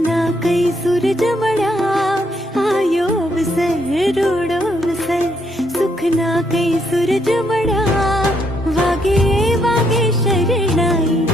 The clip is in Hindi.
सुखना कई सूरज मड़ा आयो अवसर रोड़ो अवसर सुखना कई सूरज मड़ा वागे वागे शरणाई